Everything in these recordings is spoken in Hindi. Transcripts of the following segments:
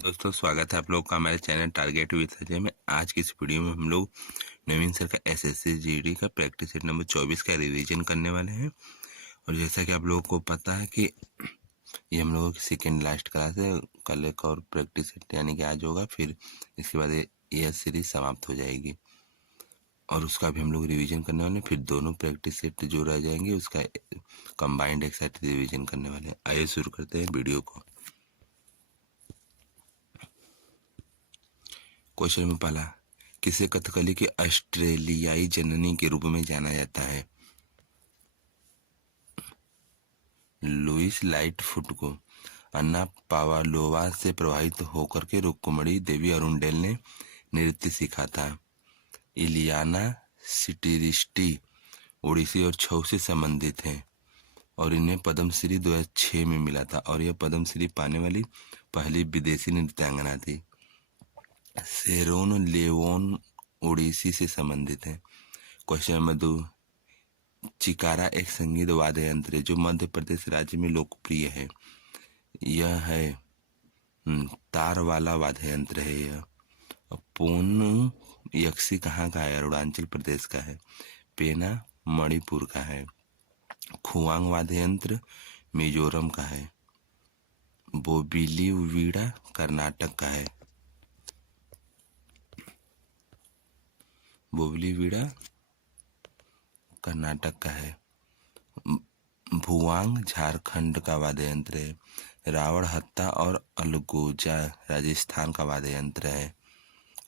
दोस्तों स्वागत है आप लोग का हमारे चैनल टारगेट विद अजय में। आज की इस वीडियो में हम लोग नवीन सर का एसएससी जीडी का प्रैक्टिस सेट नंबर 24 का रिवीजन करने वाले हैं। और जैसा कि आप लोगों को पता है कि ये हम लोगों की सेकेंड लास्ट क्लास है। कल एक और प्रैक्टिस सेट यानी कि आज होगा, फिर इसके बाद ये सीरीज समाप्त हो जाएगी और उसका भी हम लोग रिवीजन करने वाले हैं। फिर दोनों प्रैक्टिस सेट जो रह जाएंगे उसका कंबाइंड एक साथ रिवीजन करने वाले हैं। आइए शुरू करते हैं वीडियो को। क्वेश्चन में पहला, किसे कथकली की ऑस्ट्रेलियाई जननी के रूप में जाना जाता है? लुइस लाइटफुट को अन्ना पावालोवा से प्रभावित होकर के रुक्मिणी देवी अरुणडेल ने नृत्य सीखा था। इलियाना सिटीरिस्टी ओडिसी और छऊ से संबंधित हैं और इन्हें पद्मश्री 2006 में मिला था और यह पद्मश्री पाने वाली पहली विदेशी नृत्यांगना थी। सेरोन लेओन ओडिसी से संबंधित है। क्वेश्चन नंबर 2, चिकारा एक संगीत वाद्य यंत्र है जो मध्य प्रदेश राज्य में लोकप्रिय है। यह है तार वाला वाद्य यंत्र है। यह पोन यक्षी कहाँ का है? अरुणाचल प्रदेश का है। पेना मणिपुर का है। खुआंग वाद्य यंत्र मिजोरम का है। बोबिली वीणा कर्नाटक का है। बोबली वीणा कर्नाटक का है। भुआंग झारखंड का वाद्य यंत्र है। रावण हत्ता और अलगोजा राजस्थान का वाद्य यंत्र है।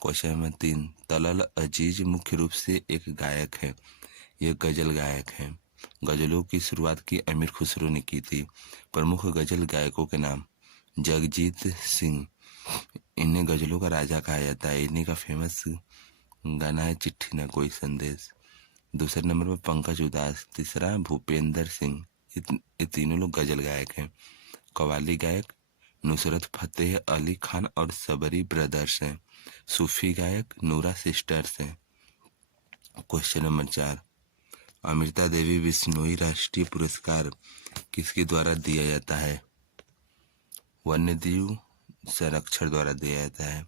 क्वेश्चन नंबर 3, तलल अजीज मुख्य रूप से एक गायक है। यह गजल गायक है। गजलों की शुरुआत की अमीर खुसरो ने की थी। प्रमुख गजल गायकों के नाम, जगजीत सिंह, इन्हें गजलों का राजा कहा जाता है। इन्हीं का फेमस गाना है चिट्ठी न कोई संदेश। दूसरे नंबर पर पंकज उदास, तीसरा भूपेंद्र सिंह। ये तीनों लोग गजल गायक हैं। कव्वाली गायक नुसरत फतेह अली खान और सबरी ब्रदर्स हैं। सूफी गायक नूरा सिस्टर्स हैं। क्वेश्चन नंबर 4, अमृता देवी बिश्नोई राष्ट्रीय पुरस्कार किसके द्वारा दिया जाता है? वन्यजीव संरक्षण द्वारा दिया जाता है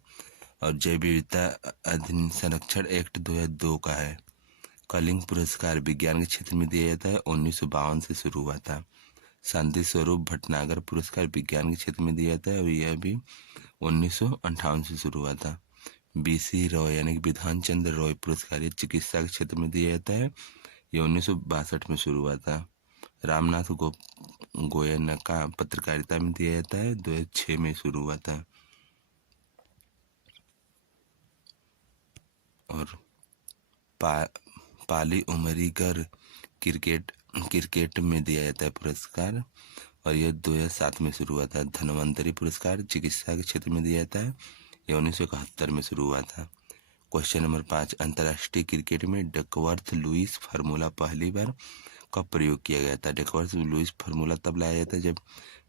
और जैव विविधता अधिनियम संरक्षण एक्ट 2002 का है। कलिंग पुरस्कार विज्ञान के क्षेत्र में दिया जाता है। 1952 से शुरू हुआ था। शांति स्वरूप भटनागर पुरस्कार विज्ञान के क्षेत्र में दिया जाता है और यह भी 1958 से शुरू हुआ था। बीसी रॉय यानी कि विधान चंद्र रॉय पुरस्कार ये चिकित्सा के क्षेत्र में दिया जाता है। यह 1962 में शुरू हुआ था। रामनाथ गोयनका पत्रकारिता में दिया जाता है। 2006 में शुरू हुआ था। और पाली उमरीगर क्रिकेट में दिया जाता है पुरस्कार और यह 2007 में शुरू हुआ था। धन्वंतरी पुरस्कार चिकित्सा के क्षेत्र में दिया जाता है। यह 1971 में शुरू हुआ था। क्वेश्चन नंबर 5, अंतर्राष्ट्रीय क्रिकेट में डकवर्थ लुईस फार्मूला पहली बार कब प्रयोग किया गया था? डकवर्थ लुईस फार्मूला तब लाया जाता है जब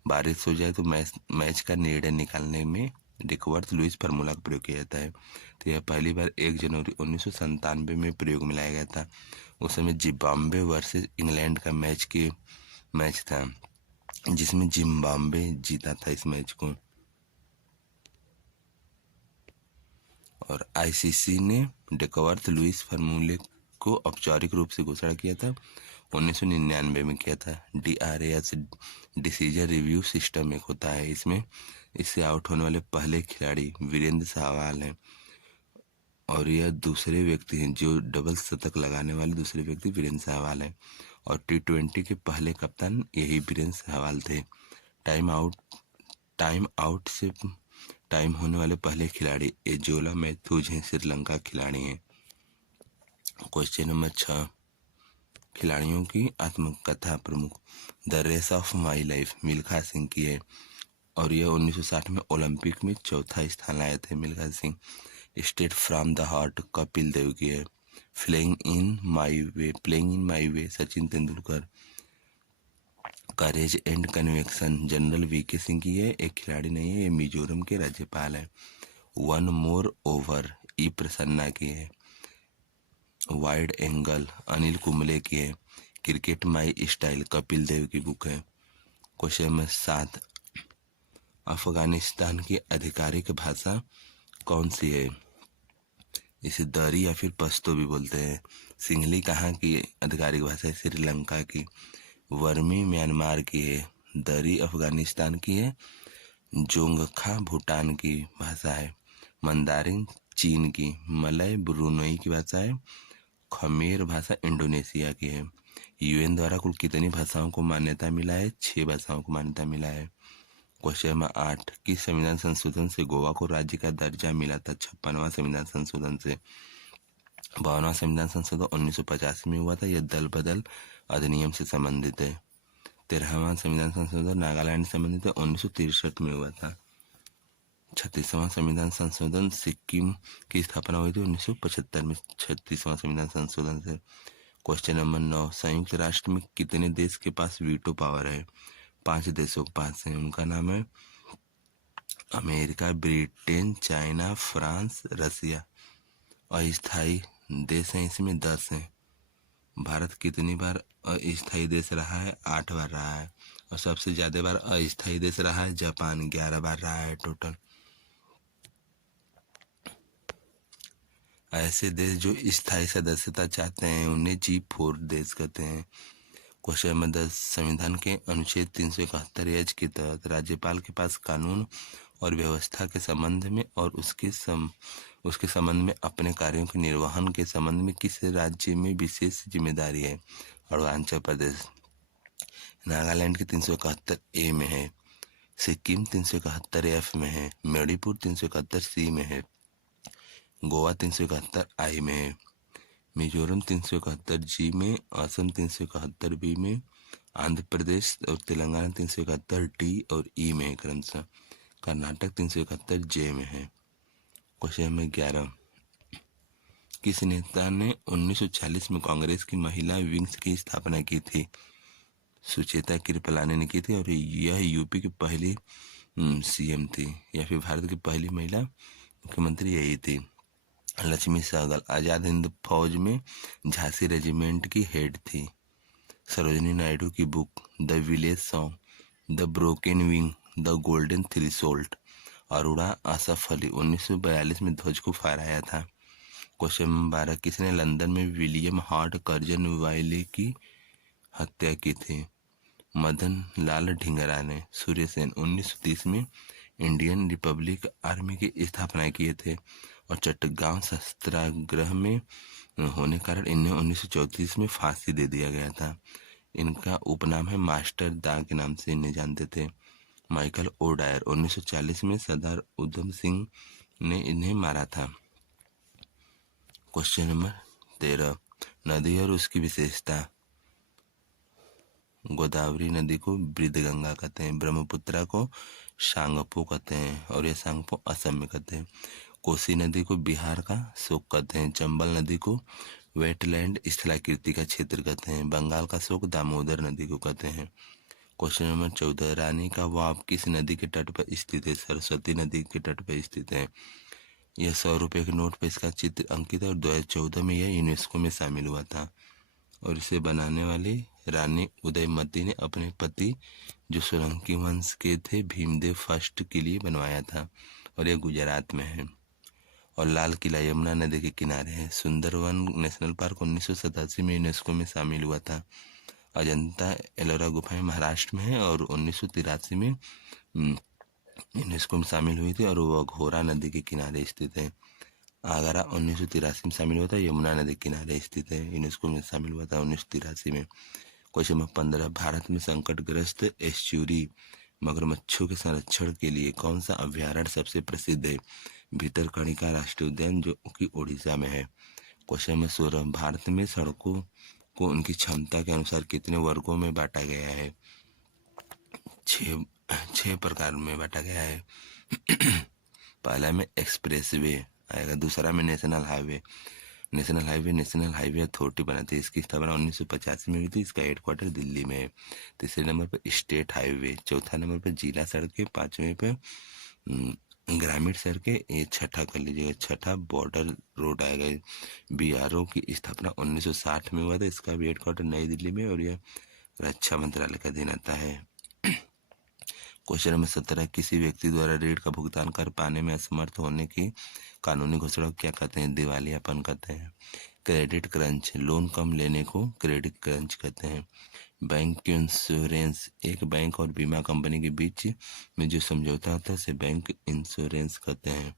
बारिश हो जाए तो मैच का निर्णय निकालने में डकवर्थ लुईस फार्मूला का प्रयोग किया जाता है। तो यह पहली बार 1 जनवरी 1997 में प्रयोग में लाया गया था। उस समय जिम्बाब्वे वर्सेस इंग्लैंड का मैच था जिसमें जिम्बाब्वे जीता था इस मैच को। और आईसीसी ने डकवर्थ लुईस फार्मूले को औपचारिक रूप से घोषणा किया था 1999 में किया था। DRAS डिसीजन रिव्यू सिस्टम एक होता है। इससे आउट होने वाले पहले खिलाड़ी वीरेंद्र सहवाग हैं और यह दूसरे व्यक्ति हैं जो डबल शतक लगाने वाले दूसरे व्यक्ति वीरेंद्र सहवाग हैं और T20 के पहले कप्तान यही वीरेंद्र सहवाग थे। टाइम आउट से टाइम होने वाले पहले खिलाड़ी एजोला मैथ्यूज हैं, श्रीलंका खिलाड़ी हैं। क्वेश्चन नंबर 6, खिलाड़ियों की आत्मकथा प्रमुख, The Race of My Life Milkha Singh की है और यह 1960 में ओलंपिक में चौथा स्थान लाए थे Milkha Singh. Straight from the heart Kapil Dev की है। Playing in my way Sachin Tendulkar. Courage and conviction general VK Singh की है। एक खिलाड़ी नहीं है, ये मिजोरम के राज्यपाल है। वन मोर ओवर ई प्रसन्ना की है। वाइड एंगल अनिल कुंबले की है। Cricket my style Kapil Dev की बुक है। क्वेश्चन नंबर 7, अफगानिस्तान की आधिकारिक भाषा कौन सी है? इसे दरी या फिर पश्तो भी बोलते हैं। सिंहली कहाँ की आधिकारिक भाषा है? श्रीलंका की। वर्मी म्यांमार की है। दरी अफगानिस्तान की है। जोंगखा भूटान की भाषा है। मंदारिन चीन की। मलय ब्रुनई की भाषा है। खमेर भाषा इंडोनेशिया की है। यूएन द्वारा कुल कितनी भाषाओं को मान्यता मिला है? 6 भाषाओं को मान्यता मिला है। क्वेश्चन नंबर 8, किस संविधान संशोधन से गोवा को राज्य का दर्जा मिला था? 56वां संविधान संशोधन से। 52वां संविधान संशोधन 1985 में हुआ था। यह दल बदल अधिनियम से संबंधित है। 13वां संविधान संशोधन नागालैंड से संबंधित है, 1963 में हुआ था। 36वां संविधान संशोधन सिक्किम की स्थापना हुई थी 1975 में 36वां संविधान संशोधन से। क्वेश्चन नंबर 9, संयुक्त राष्ट्र में कितने देश के पास वीटो पावर है? 5 देशों के पास है। उनका नाम है अमेरिका, ब्रिटेन, चाइना, फ्रांस, रसिया। अस्थायी देश हैं इसमें 10 हैं। भारत कितनी बार अस्थायी देश रहा है? 8 बार रहा है। और सबसे ज़्यादा बार अस्थायी देश रहा है जापान, 11 बार रहा है टोटल। ऐसे देश जो स्थायी सदस्यता चाहते हैं उन्हें G4 देश कहते हैं। क्वेश्चन नंबर 10, संविधान के अनुच्छेद 371 एच के तहत राज्यपाल के पास कानून और व्यवस्था के संबंध में और उसके संबंध में अपने कार्यों के निर्वहन के संबंध में किस राज्य में विशेष जिम्मेदारी है? अरुणाचल प्रदेश। नागालैंड के 371 ए में है। सिक्किम 371 एफ में है। मणिपुर 371 सी में है। गोवा 371 आई में है। मिजोरम 371 जी में। असम 371 बी में। आंध्र प्रदेश और तेलंगाना 371 डी और ई में है क्रमशः। कर्नाटक 371 जे में है। क्वेश्चन नंबर 11, किस नेता ने 1940 में कांग्रेस की महिला विंग्स की स्थापना की थी? सुचेता कृपलानी ने की थी और यह यूपी की पहली सीएम थी या फिर भारत की पहली महिला मुख्यमंत्री यही थी। लक्ष्मी सहगल आज़ाद हिंद फौज में झांसी रेजिमेंट की हेड थी। सरोजिनी नायडू की book the village song, the broken wing, the golden threshold. Arora Asaf Ali 1942 में ध्वज को फहराया था। क्वेश्चन नंबर 12, किसने लंदन में विलियम हार्ट कर्जन वाइली की हत्या की थी? मदन लाल ढींगरा ने। सूर्यसेन 1930 में इंडियन रिपब्लिक आर्मी की स्थापना किए थे और चट्टगांव सत्याग्रह में होने कारण इन्हें 1934 में फांसी दे दिया गया था। इनका उपनाम है मास्टर दा के नाम से इन्हें जानते थे। माइकल ओडायर 1940 में सरदार उधम सिंह ने इन्हें मारा था। क्वेश्चन नंबर 13, नदी और उसकी विशेषता। गोदावरी नदी को बृहदगंगा कहते हैं। ब्रह्मपुत्रा को सांगपो कहते हैं और यह सांगपो असम में कहते हैं। कोसी नदी को बिहार का शोक कहते हैं। चंबल नदी को वेटलैंड स्थलाकृति का क्षेत्र कहते हैं। बंगाल का शोक दामोदर नदी को कहते हैं। क्वेश्चन नंबर 14, रानी का वाव किस नदी के तट पर स्थित है? सरस्वती नदी के तट पर स्थित है। यह 100 रुपये के नोट पर इसका चित्र अंकित है और 2014 में यह यूनेस्को में शामिल हुआ था और इसे बनाने वाली रानी उदयमती ने अपने पति जो सोलंकी वंश के थे भीमदेव फर्स्ट के लिए बनवाया था और यह गुजरात में है। और लाल किला यमुना नदी के किनारे है। सुंदरवन नेशनल पार्क 1987 में यूनेस्को में शामिल हुआ था। अजंता एलोरा गुफाएं महाराष्ट्र में है और 1983 में यूनेस्को में शामिल हुई थी और वह घोरा नदी के किनारे स्थित है। आगरा 1983 में शामिल हुआ था, यमुना नदी के किनारे स्थित है। यूनेस्को में शामिल हुआ था 1983 में। क्वेश्चन नंबर 15, भारत में संकटग्रस्त एस्चुरी मगरमच्छों के संरक्षण के लिए कौन सा अभ्यारण्य सबसे प्रसिद्ध है? भीतरकनिका राष्ट्रीय उद्यान जो कि उड़ीसा में है। क्वेश्चन नंबर 16, भारत में सड़कों को उनकी क्षमता के अनुसार कितने वर्गों में बांटा गया है? 6 प्रकार में बांटा गया है। पहला में एक्सप्रेस वे आएगा, दूसरा में national highway national highway authority बनाती है। इसकी स्थापना 1985 में हुई थी। इसका हेडक्वार्टर दिल्ली में है। तीसरे नंबर पर स्टेट हाईवे, चौथा नंबर पर जिला सड़कें, पांचवें पर ग्रामीण सड़कें, ये छठा कर लीजिएगा, छठा बॉर्डर रोड आएगा। बीआरओ की स्थापना 1960 में हुआ था। इसका भी हेडक्वार्टर नई दिल्ली में और यह रक्षा मंत्रालय का अधीन आता है। क्वेश्चन नंबर 17, किसी व्यक्ति द्वारा ऋण का भुगतान कर पाने में असमर्थ होने की कानूनी घोषणा को क्या कहते हैं? दिवालियापन कहते हैं। क्रेडिट क्रंच, लोन कम लेने को क्रेडिट क्रंच कहते हैं। बैंक इंश्योरेंस, एक बैंक और बीमा कंपनी के बीच में जो समझौता होता है उसे बैंक इंश्योरेंस कहते हैं।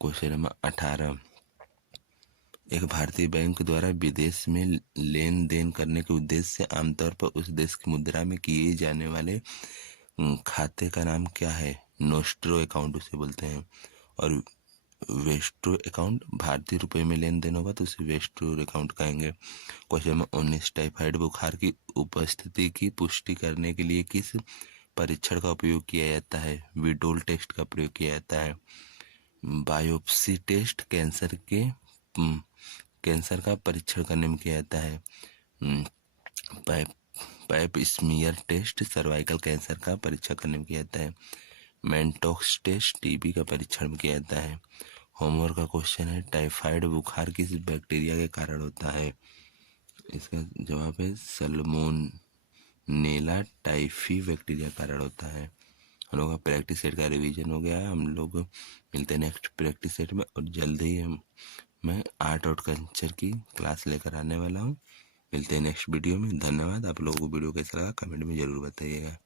क्वेश्चन नंबर 18, एक भारतीय बैंक द्वारा विदेश में लेन देन करने के उद्देश्य से आमतौर पर उस देश की मुद्रा में किए जाने वाले खाते का नाम क्या है? नोस्ट्रो अकाउंट उसे बोलते हैं। और वेस्ट्रो अकाउंट, भारतीय रुपए में लेन देन होगा तो उसे वेस्ट्रो अकाउंट कहेंगे। क्वेश्चन नंबर 19, टाइफाइड बुखार की उपस्थिति की पुष्टि करने के लिए किस परीक्षण का उपयोग किया जाता है? विडोल टेस्ट का प्रयोग किया जाता है। बायोप्सी टेस्ट, कैंसर का परीक्षण करने में किया जाता है। Pap pap smear test, cervical cancer का परीक्षण करने में किया जाता है। मेंटोक्स टेस्ट, टीबी का परीक्षण में किया जाता है। होमवर्क का क्वेश्चन है, टाइफाइड बुखार किस बैक्टीरिया के कारण होता है? इसका जवाब है सल्मोनेला टाइफी बैक्टीरिया के कारण होता है। हम लोग का प्रैक्टिस सेट का रिवीजन हो गया है। हम लोग मिलते हैं नेक्स्ट प्रैक्टिस सेट में, और जल्दी ही मैं आर्ट और कल्चर की क्लास लेकर आने वाला हूँ। मिलते हैं नेक्स्ट वीडियो में। धन्यवाद। आप लोगों को वीडियो कैसा लगा कमेंट में ज़रूर बताइएगा।